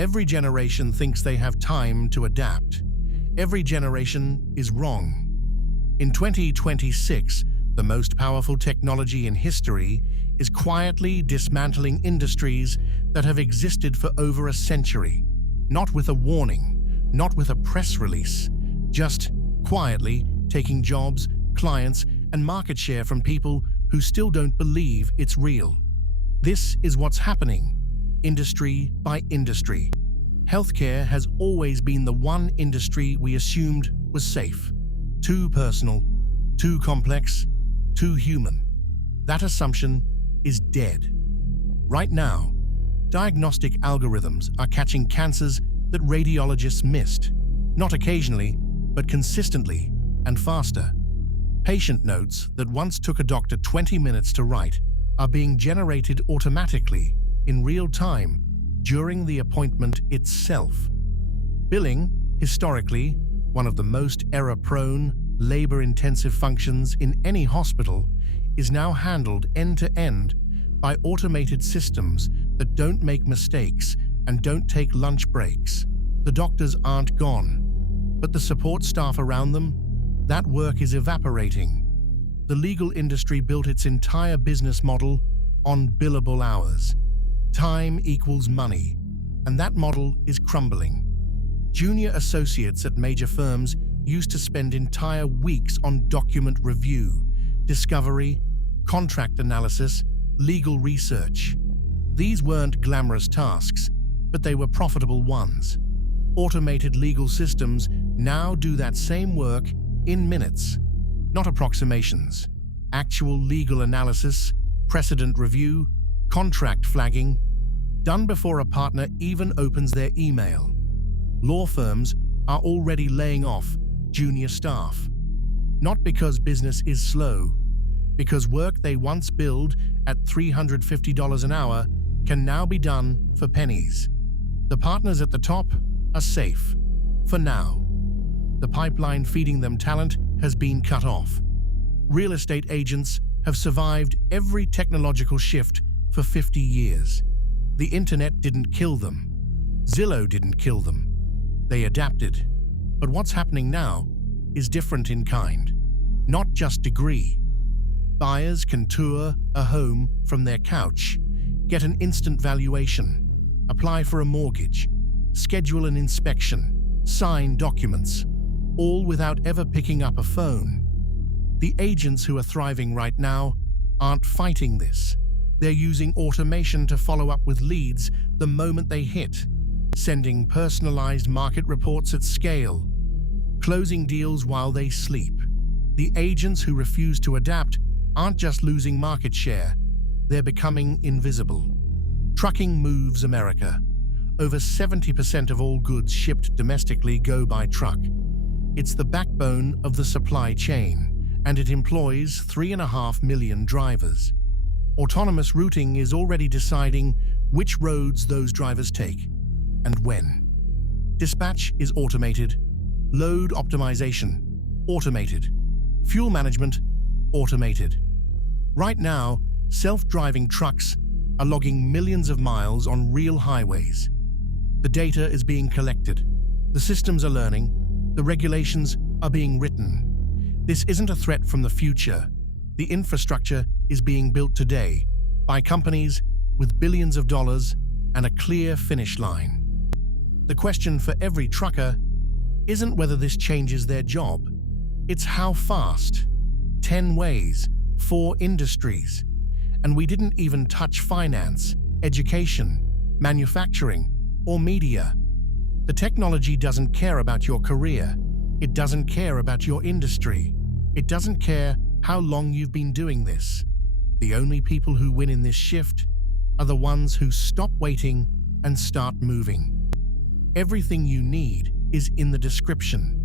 Every generation thinks they have time to adapt. Every generation is wrong. In 2026, the most powerful technology in history is quietly dismantling industries that have existed for over a century. Not with a warning, not with a press release, just quietly taking jobs, clients, and market share from people who still don't believe it's real. This is what's happening, industry by industry. Healthcare has always been the one industry we assumed was safe. Too personal, too complex, too human. That assumption is dead. Right now, diagnostic algorithms are catching cancers that radiologists missed, not occasionally, but consistently and faster. Patient notes that once took a doctor 20 minutes to write are being generated automatically in real time during the appointment itself. Billing, historically one of the most error-prone, labor-intensive functions in any hospital, is now handled end-to-end by automated systems that don't make mistakes and don't take lunch breaks. The doctors aren't gone, but the support staff around them, that work is evaporating. The legal industry built its entire business model on billable hours. Time equals money, and that model is crumbling. Junior associates at major firms used to spend entire weeks on document review, discovery, contract analysis, legal research. These weren't glamorous tasks, but they were profitable ones. Automated legal systems now do that same work in minutes. Not approximations. Actual legal analysis, precedent review, contract flagging, done before a partner even opens their email. Law firms are already laying off junior staff. Not because business is slow, because work they once billed at $350 an hour can now be done for pennies. The partners at the top are safe, for now. The pipeline feeding them talent has been cut off. Real estate agents have survived every technological shift for 50 years. The internet didn't kill them. Zillow didn't kill them. They adapted. But what's happening now is different in kind, not just degree. Buyers can tour a home from their couch, get an instant valuation, apply for a mortgage, schedule an inspection, sign documents, all without ever picking up a phone. The agents who are thriving right now aren't fighting this. They're using automation to follow up with leads the moment they hit, sending personalized market reports at scale, closing deals while they sleep. The agents who refuse to adapt aren't just losing market share, they're becoming invisible. Trucking moves America. Over 70% of all goods shipped domestically go by truck. It's the backbone of the supply chain, and it employs 3.5 million drivers. Autonomous routing is already deciding which roads those drivers take and when. Dispatch is automated, load optimization, automated, fuel management, automated. Right now, self-driving trucks are logging millions of miles on real highways. The data is being collected, the systems are learning, the regulations are being written. This isn't a threat from the future. The infrastructure is being built today by companies with billions of dollars and a clear finish line. The question for every trucker isn't whether this changes their job. It's how fast. 10 ways, 4 industries. And we didn't even touch finance, education, manufacturing, or media. The technology doesn't care about your career. It doesn't care about your industry. It doesn't care how long you've been doing this. The only people who win in this shift are the ones who stop waiting and start moving. Everything you need is in the description.